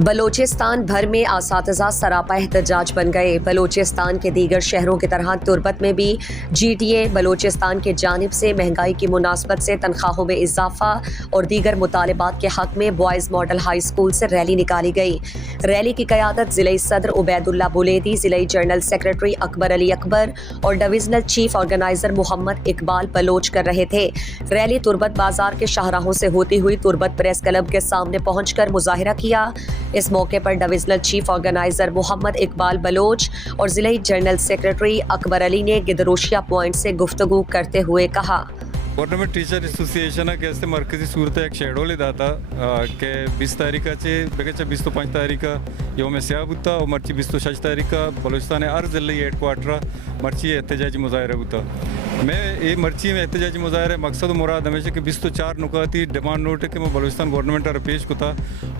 बलोचिस्तान भर में असातिज़ा सरापा एहतजाज बन गए। बलोचिस्तान के दीगर शहरों की तरह तुर्बत में भी GTA बलोचिस्तान की जानिब से महंगाई की मुनासबत से तनख्वाहों में इजाफा और दीगर मुतालबात के हक में बॉयज़ मॉडल हाई स्कूल से रैली निकाली गई। रैली की क़यादत ज़िला सदर उबैदुल्ला बुलेदी, ज़िला जनरल सेक्रेटरी अकबर अली अकबर और divisional chief organiser Mohammad Iqbal Baloch कर रहे थे। रैली तुर्बत बाजार के शाहराहों से होती हुई तुर्बत प्रेस क्लब के सामने पहुंचकर मुजाहिरा किया। इस मौके पर divisional chief organiser Mohammad Iqbal Baloch और ज़िला जनरल सेक्रेटरी अकबर अली ने गिदरोशिया पॉइंट से गुफ्तगू करते हुए कहा, गव्हर्नमेंट टीचर असोसिएशन के मरकजी सूरत एक शेड्यूल दाता के 20 तारीखाचे बेगेच्या 20 तो 5 तारीखा योम स्याब होता और मर्ची 20 तो 6 तारीखा बलोचिस्तान हर ज़िले हेड क्वार्टर मर्ची एहतजाजी मुजाहरा होता। मैं ये मर्ची में एहतजाजी मुजाहरा मकसद मुराद हमेशा कि 20 तो 4 नुकाती डिमांड नोट के मैं बलोचिस्तान गवर्नमेंट और पेश कोता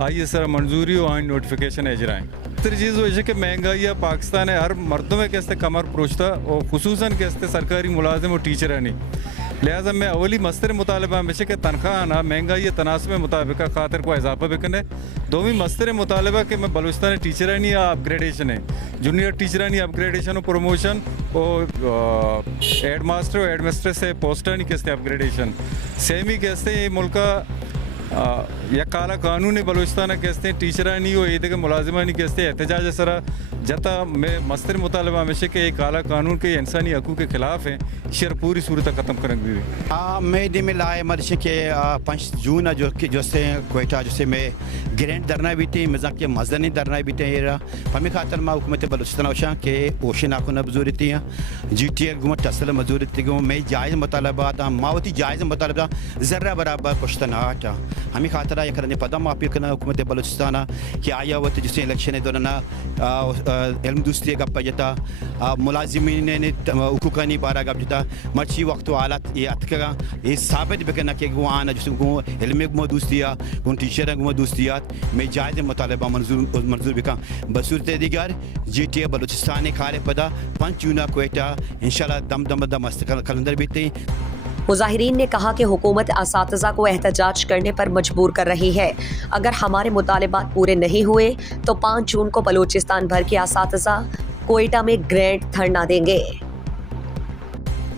आई सर मंजूरी और आइन नोटिफिकेशन एजराएँ। तीसरी चीज़ वो है कि महंगाई पाकिस्तान है हर मर्दों में कैसे कमर परोचता और खुसूसन कैसे सरकारी मुलाजिम और टीचर है नहीं। लिहाजा मैं अवली मस्तर मुतालबा हमेशा के तनख्वाह आना महंगाई तनासब मुताबिक खातिर को इजाफा बिकने दोवी मस्तर मुतालबा के मैं बलूचिस्तान टीचर नहीं अपग्रेडेशन है जूनियर टीचर नहीं अपग्रेडेशन और प्रमोशन और हेड मास्टर और हेड मिस्ट्रेस से पोस्टर नहीं कैसे अपग्रेडेशन सेमी कैसे मुल्क या काला कानून बलूचिस्तान कैसे टीचर नहीं हो ईद के मुलाजिमा नहीं कैसे एहतजाज सरा जता मैं मस्तर मुतालबा हमेशा के एक काला कानून के इंसानी हकूक़ के खिलाफ है शर पूरी सूरत ख़त्म करेंगे। मैं दिन में लाए मर्श के 5 जून जो से कोयटा जो से मैं ग्रैंड धरना भी थी मज़ा के मजदनी धरना भी थे हमें खातर माँ हुकूमत बलूचिस्तान ओशा के ओशन आखो मजूरी थी GTA हुकूमत टसल मजूरी थी मैं जायज़ मुतालबा था मावती जायज़ मुतालबा ज़र्रा बराबर पुश्तनाट हमें खातर ये करने पदा माफी करना हुकूमत बलूचिस्तान कि आया वक्त जिससे इलेक्शन दौरान इल्म दूसरी गप जता मुलाजिमीन ने हुकूक़ नहीं बारा गप जता मर्ची वक्त आलत ये अतका ये साबित बिकना कि गो आना जिसको इल्म गो दूसरिया उन टीचर गो दूसरियात मैं जायज़ मुतालबा मंजूर बिका बसूरत दिगार GTA बलूचिस्तान खाले पदा 5 जून कोयटा इंशाल्लाह दम दम दम कलंदर बीते। मुजाहिरीन ने कहा कि हुकूमत असातिज़ा को एहतजाज करने पर मजबूर कर रही है। अगर हमारे मुतालबात पूरे नहीं हुए तो 5 जून को बलोचिस्तान भर के असातिज़ा कोयटा में ग्रैंड धरना देंगे।